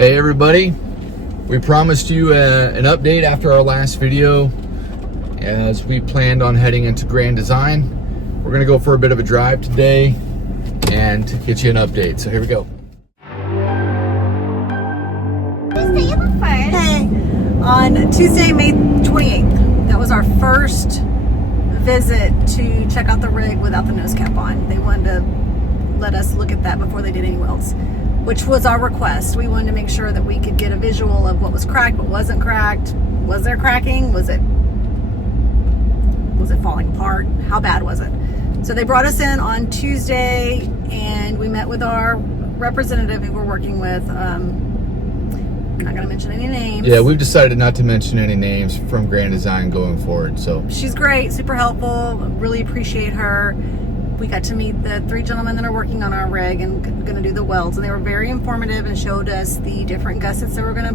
Hey everybody, we promised you an update after our last video as we planned on heading into Grand Design. We're going to go for a bit of a drive today and get you an update. So here we go. Hey, on Tuesday, May 28th, that was our first visit to check out the rig without the nose cap on. They wanted to let us look at that before they did any welds, which was our request. We wanted to make sure that we could get a visual of what was cracked, what wasn't cracked. Was there cracking? Was it falling apart? How bad was it? So they brought us in on Tuesday and we met with our representative who we're working with. I'm not going to mention any names. Yeah, we've decided not to mention any names from Grand Design going forward. So she's great, super helpful, really appreciate her. We got to meet the 3 gentlemen that are working on our rig and going to do the welds, and they were very informative and showed us the different gussets that we're going to,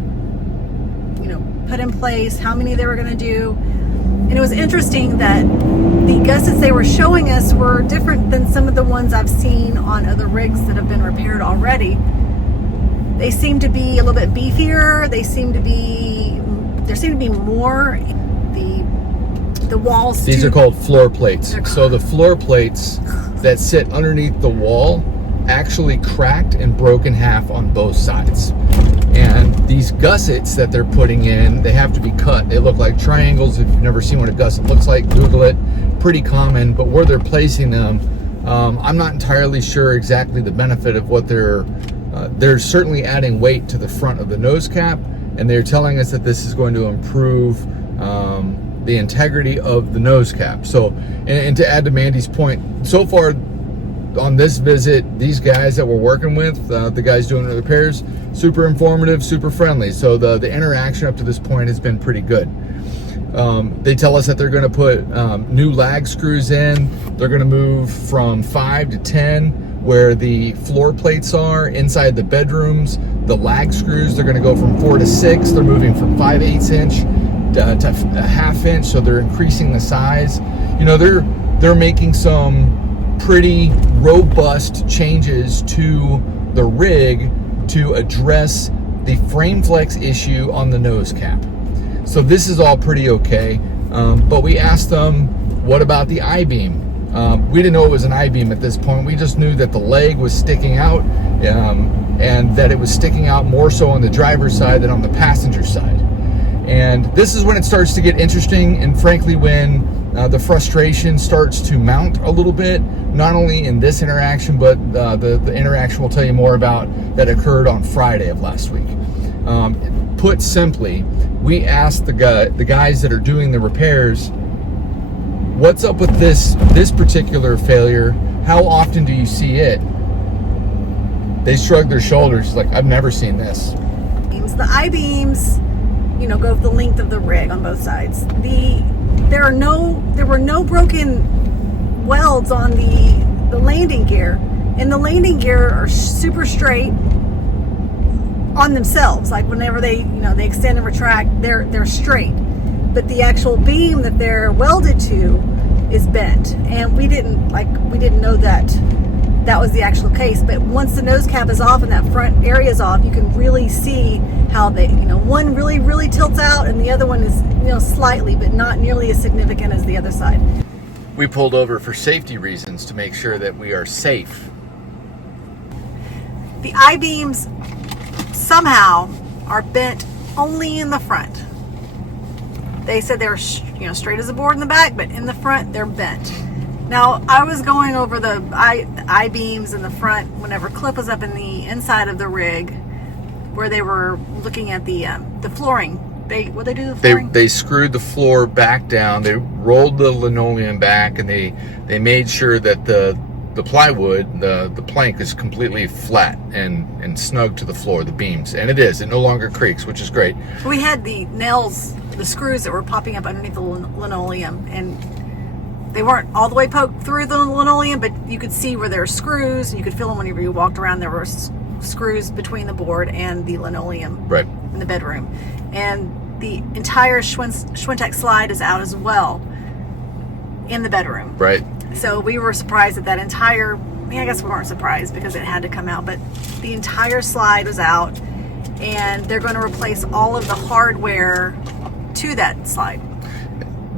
put in place, how many they were going to do. And it was interesting that the gussets they were showing us were different than some of the ones I've seen on other rigs that have been repaired already. They seem to be a little bit beefier. There seem to be more. The walls. These are called floor plates. So the floor plates that sit underneath the wall actually cracked and broke in half on both sides. And these gussets that they're putting in, they have to be cut. They look like triangles. If you've never seen what a gusset looks like, Google it. Pretty common, but where they're placing them, I'm not entirely sure exactly the benefit of what they're certainly adding weight to the front of the nose cap, and they're telling us that this is going to improve the integrity of the nose cap. So, and to add to Mandy's point, so far on this visit, these guys that we're working with, the guys doing the repairs, super informative, super friendly. So the interaction up to this point has been pretty good. They tell us that they're going to put new lag screws in. They're going to move from 5 to 10 where the floor plates are inside the bedrooms. The lag screws, they're going to go from 4 to 6. They're moving from 5/8 inch to a 1/2 inch, so they're increasing the size. They're making some pretty robust changes to the rig to address the frame flex issue on the nose cap. So this is all pretty okay, but we asked them, what about the I-beam? We didn't know it was an I-beam at this point. We just knew that the leg was sticking out, and that it was sticking out more so on the driver's side than on the passenger side. And this is when it starts to get interesting, and frankly when the frustration starts to mount a little bit, not only in this interaction, but the interaction we'll tell you more about that occurred on Friday of last week. Put simply, we asked the guys that are doing the repairs, what's up with this particular failure? How often do you see it? They shrugged their shoulders like, I've never seen this. The I-beams, go the length of the rig on both sides. There were no broken welds on the landing gear, and the landing gear are super straight on themselves. Like whenever they extend and retract, they're straight. But the actual beam that they're welded to is bent, and we didn't know that was the actual case. But once the nose cap is off and that front area is off, you can really see how they, one really tilts out, and the other one is, slightly, but not nearly as significant as the other side. We pulled over for safety reasons to make sure that we are safe. The I-beams somehow are bent only in the front. They said they were, straight as a board in the back, but in the front they're bent. Now, I was going over the I-beams in the front whenever Cliff was up in the inside of the rig, where they were looking at the flooring. What they do to the flooring? They screwed the floor back down. They rolled the linoleum back, and they made sure that the plywood, the plank, is completely flat and snug to the floor, the beams, and it is. It no longer creaks, which is great. We had the nails, the screws that were popping up underneath the linoleum, and they weren't all the way poked through the linoleum, but you could see where there were screws, and you could feel them whenever you walked around. There were screws between the board and the linoleum, right, in the bedroom. And the entire Schwintek slide is out as well in the bedroom. Right. So we were surprised that entire, I guess we weren't surprised because it had to come out, but the entire slide was out. and they're going to replace all of the hardware to that slide.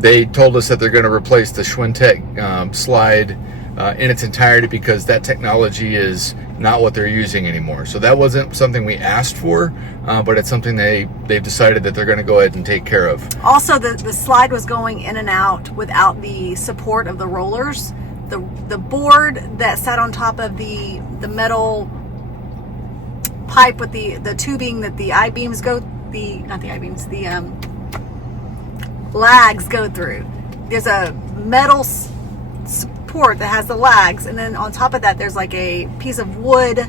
They told us that they're going to replace the Schwintek slide in its entirety because that technology is not what they're using anymore. So that wasn't something we asked for, but it's something they've decided that they're going to go ahead and take care of. Also, the slide was going in and out without the support of the rollers. The board that sat on top of the metal pipe with the tubing that the I-beams go, not the I-beams, the lags go through. There's a metal support that has the lags, and then on top of that there's like a piece of wood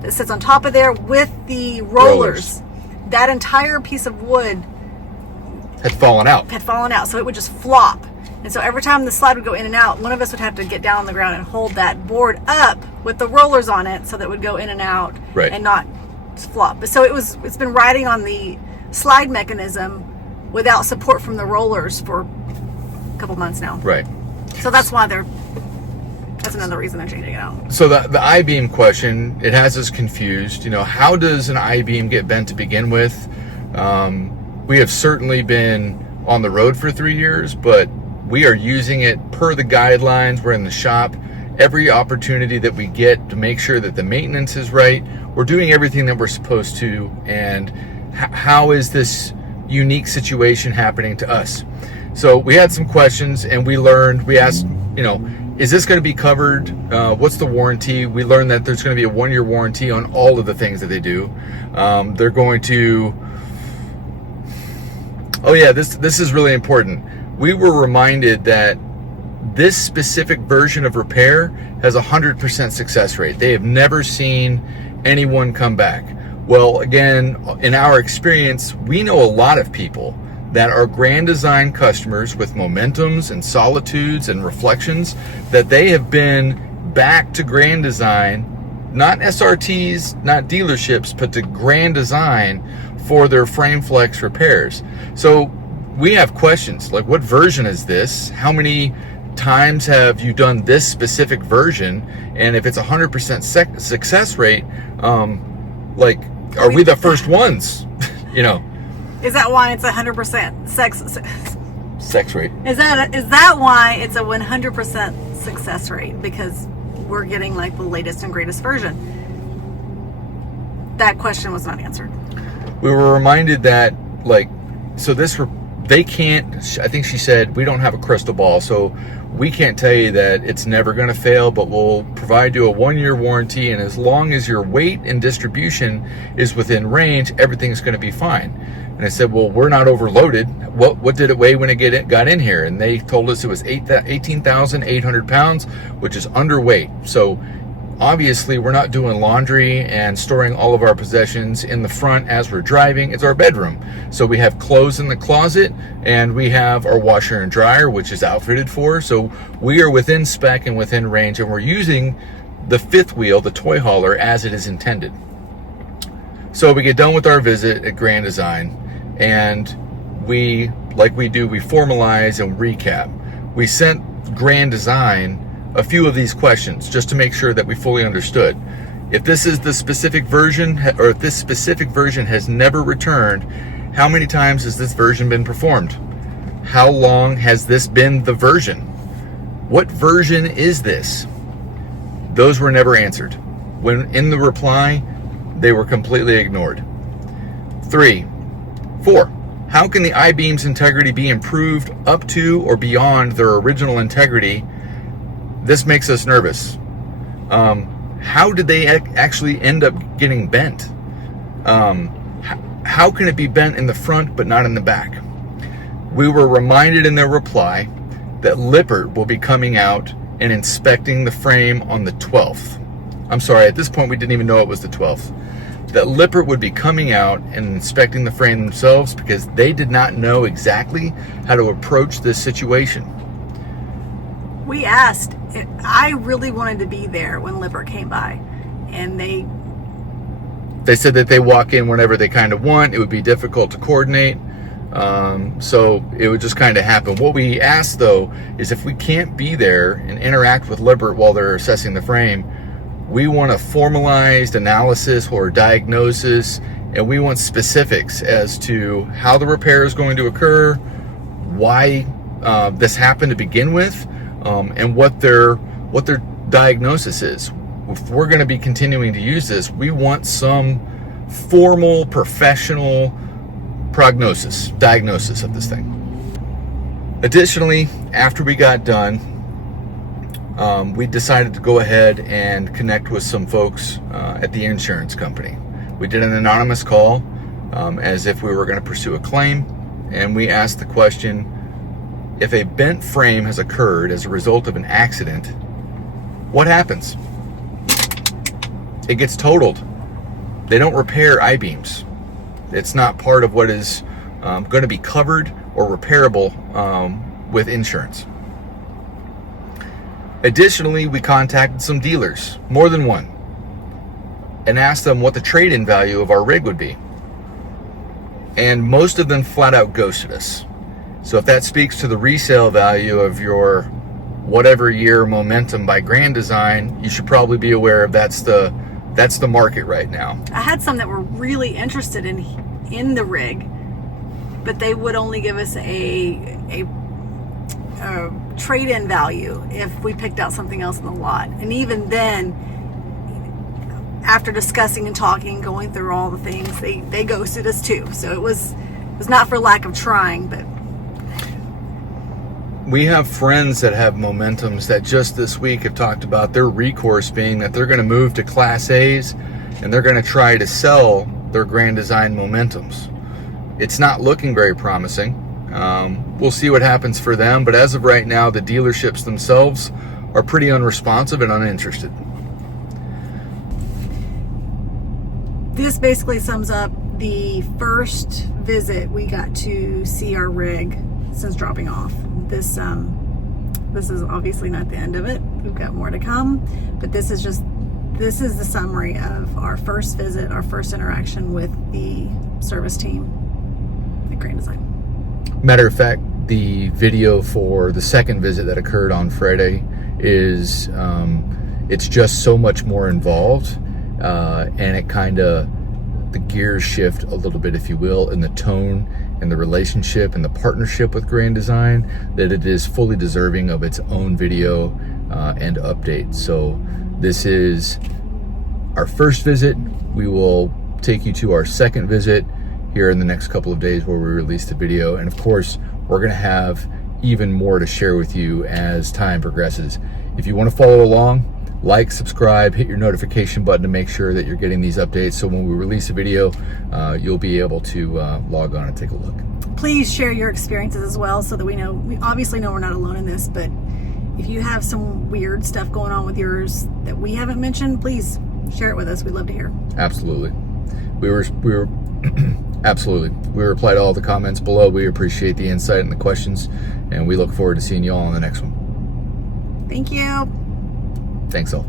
that sits on top of there with the rollers. That entire piece of wood had fallen out, so it would just flop. And so every time the slide would go in and out, one of us would have to get down on the ground and hold that board up with the rollers on it so that it would go in and out, right, and not flop. So it's been riding on the slide mechanism without support from the rollers for a couple months now. Right. So that's another reason they're changing it out. So the I-beam question, it has us confused. How does an I-beam get bent to begin with? We have certainly been on the road for 3 years, but we are using it per the guidelines. We're in the shop every opportunity that we get to make sure that the maintenance is right. We're doing everything that we're supposed to. And how is this unique situation happening to us? So we had some questions, and we asked, is this going to be covered? What's the warranty? We learned that there's going to be a 1-year warranty on all of the things that they do. They're going to, this is really important. We were reminded that this specific version of repair has 100% success rate. They have never seen anyone come back. Well, again, in our experience, we know a lot of people that are Grand Design customers with Momentums and Solitudes and Reflections, that they have been back to Grand Design, not SRTs, not dealerships, but to Grand Design for their frame flex repairs. So we have questions like, what version is this? How many times have you done this specific version? And if it's 100% success rate, are we the first ones? Is that why it's 100% sex rate? Is that why it's a 100% success rate? Because we're getting like the latest and greatest version. That question was not answered. We were reminded that they can't, I think she said, we don't have a crystal ball, so we can't tell you that it's never going to fail, but we'll provide you a 1-year warranty, and as long as your weight and distribution is within range, everything's going to be fine. And I said, well, we're not overloaded. What did it weigh when it got in here? And they told us it was 18,800 pounds, which is underweight. So obviously we're not doing laundry and storing all of our possessions in the front as we're driving. It's our bedroom. So we have clothes in the closet, and we have our washer and dryer, which is outfitted for. So we are within spec and within range, and we're using the fifth wheel, the toy hauler, as it is intended. So we get done with our visit at Grand Design, and we formalize and recap. We sent Grand Design a few of these questions just to make sure that we fully understood. If this is the specific version, or if this specific version has never returned, how many times has this version been performed? How long has this been the version? What version is this? Those were never answered. When in the reply, they were completely ignored. 4, how can the I-beam's integrity be improved up to or beyond their original integrity? This makes us nervous. How did they actually end up getting bent? How can it be bent in the front but not in the back? We were reminded in their reply that Lippert will be coming out and inspecting the frame on the 12th. I'm sorry, at this point we didn't even know it was the 12th. That Lippert would be coming out and inspecting the frame themselves because they did not know exactly how to approach this situation. We asked, I really wanted to be there when Lippert came by, and they said that they walk in whenever they kind of want. It would be difficult to coordinate, so it would just kind of happen. What we asked, though, is if we can't be there and interact with Lippert while they're assessing the frame, We want a formalized analysis or diagnosis, and we want specifics as to how the repair is going to occur, why this happened to begin with, and what their diagnosis is. If we're going to be continuing to use this, we want some formal, professional diagnosis of this thing. Additionally, after we got done, we decided to go ahead and connect with some folks at the insurance company. We did an anonymous call as if we were going to pursue a claim, and we asked the question, if a bent frame has occurred as a result of an accident, what happens? It gets totaled. They don't repair I-beams. It's not part of what is going to be covered or repairable with insurance. Additionally, we contacted some dealers, more than one, and asked them what the trade-in value of our rig would be. And most of them flat out ghosted us. So if that speaks to the resale value of your whatever year Momentum by Grand Design, you should probably be aware of that's the market right now. I had some that were really interested in the rig, but they would only give us a trade-in value if we picked out something else in the lot. And even then, after discussing and talking, going through all the things, they ghosted us too. So it was not for lack of trying, but we have friends that have Momentums that just this week have talked about their recourse being that they're going to move to Class A's and they're going to try to sell their Grand Design Momentums. It's not looking very promising. We'll see what happens for them, but as of right now, the dealerships themselves are pretty unresponsive and uninterested. This basically sums up the first visit we got to see our rig since dropping off. This is obviously not the end of it. We've got more to come, but this is the summary of our first visit, our first interaction with the service team at Grand Design. Matter of fact, the video for the second visit that occurred on Friday is it's just so much more involved, and it kind of, the gears shift a little bit, if you will, in the tone and the relationship and the partnership with Grand Design, that it is fully deserving of its own video and update. So this is our first visit. We will take you to our second visit here in the next couple of days where we release the video. And of course, we're gonna have even more to share with you as time progresses. If you wanna follow along, like, subscribe, hit your notification button to make sure that you're getting these updates. So when we release a video, you'll be able to log on and take a look. Please share your experiences as well, so that we obviously know we're not alone in this, but if you have some weird stuff going on with yours that we haven't mentioned, please share it with us. We'd love to hear. Absolutely. We were absolutely. We reply to all the comments below. We appreciate the insight and the questions, and we look forward to seeing you all on the next one. Thank you. Thanks all.